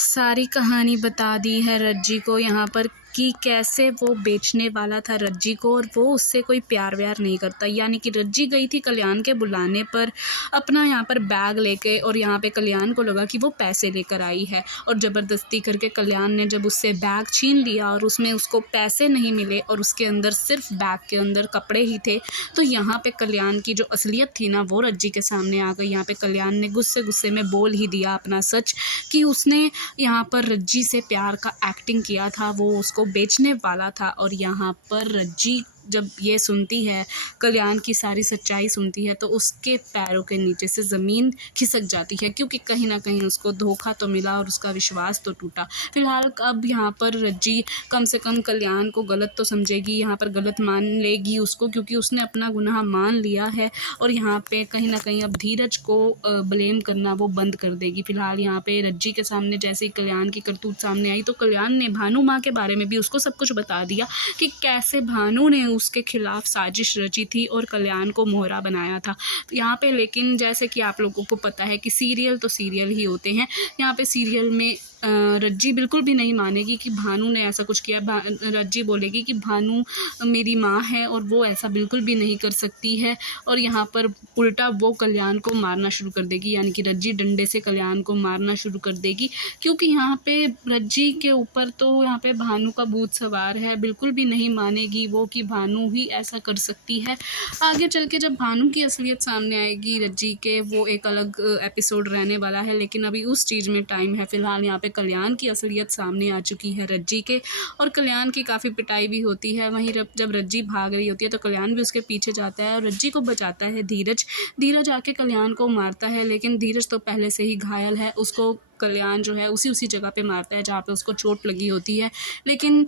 सारी कहानी बता दी है रज्जी को यहाँ पर कि कैसे वो बेचने वाला था रज्जी को और वो उससे कोई प्यार व्यार नहीं करता। यानी कि रज्जी गई थी कल्याण के बुलाने पर अपना यहाँ पर बैग लेके, और यहाँ पे कल्याण को लगा कि वो पैसे लेकर आई है, और ज़बरदस्ती करके कल्याण ने जब उससे बैग छीन लिया और उसमें उसको पैसे नहीं मिले और उसके अंदर सिर्फ बैग के अंदर कपड़े ही थे, तो यहाँ पे कल्याण की जो असलियत थी ना वो रज्जी के सामने आ गई। यहाँ पे कल्याण ने गुस्से गुस्से में बोल ही दिया अपना सच कि उसने यहाँ पर रज्जी से प्यार का एक्टिंग किया था, वो उसको बेचने वाला था। और यहाँ पर रज्जी जब ये सुनती है, कल्याण की सारी सच्चाई सुनती है, तो उसके पैरों के नीचे से ज़मीन खिसक जाती है, क्योंकि कहीं ना कहीं उसको धोखा तो मिला और उसका विश्वास तो टूटा। फिलहाल अब यहाँ पर रज्जी कम से कम कल्याण को गलत तो समझेगी, यहाँ पर गलत मान लेगी उसको, क्योंकि उसने अपना गुनाह मान लिया है। और यहाँ पे कहीं ना कहीं अब धीरज को ब्लेम करना वो बंद कर देगी। फिलहाल यहाँ पे रज्जी के सामने जैसे ही कल्याण की करतूत सामने आई, तो कल्याण ने भानु माँ के बारे में भी उसको सब कुछ बता दिया कि कैसे भानु ने उसके खिलाफ साजिश रची थी और कल्याण को मोहरा बनाया था यहाँ पे। लेकिन जैसे कि आप लोगों को पता है कि सीरियल तो सीरियल ही होते हैं। यहाँ पे सीरियल में रज्जी बिल्कुल भी नहीं मानेगी कि भानु ने ऐसा कुछ किया। रज्जी बोलेगी कि भानु मेरी माँ है और वो ऐसा बिल्कुल भी नहीं कर सकती है, और यहाँ पर उल्टा वो कल्याण को मारना शुरू कर देगी। यानी कि रज्जी डंडे से कल्याण को मारना शुरू कर देगी, क्योंकि यहाँ पे रज्जी के ऊपर तो यहाँ पे भानु का भूत सवार है। बिल्कुल भी नहीं मानेगी वो कि भानु ही ऐसा कर सकती है। आगे चल के जब भानु की असलियत सामने आएगी रज्जी के, वो एक अलग एपिसोड रहने वाला है, लेकिन अभी उस चीज़ में टाइम है। फिलहाल यहाँ पे कल्याण की असलियत सामने आ चुकी है रज्जी के, और कल्याण की काफ़ी पिटाई भी होती है। वहीं जब रज्जी भाग रही होती है तो कल्याण भी उसके पीछे जाता है और रज्जी को बचाता है धीरज। धीरज आके कल्याण को मारता है, लेकिन धीरज तो पहले से ही घायल है। उसको कल्याण जो है उसी जगह पे मारता है जहाँ पे उसको चोट लगी होती है। लेकिन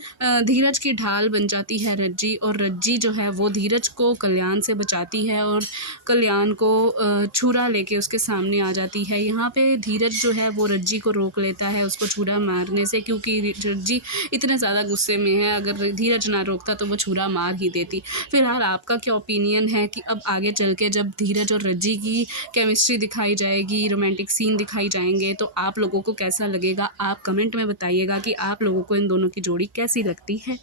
धीरज की ढाल बन जाती है रज्जी, और रज्जी जो है वो धीरज को कल्याण से बचाती है और कल्याण को छुरा लेके उसके सामने आ जाती है। यहाँ पे धीरज जो है वो रज्जी को रोक लेता है उसको छुरा मारने से, क्योंकि रज्जी इतने ज़्यादा गुस्से में है। अगर धीरज ना रोकता तो वो छुरा मार ही देती। फिलहाल आपका क्या ओपिनियन है कि अब आगे चल के जब धीरज और रज्जी की केमिस्ट्री दिखाई जाएगी, रोमांटिक सीन दिखाई जाएंगे, तो आप लोगों को कैसा लगेगा? आप कमेंट में बताइएगा कि आप लोगों को इन दोनों की जोड़ी कैसी लगती है।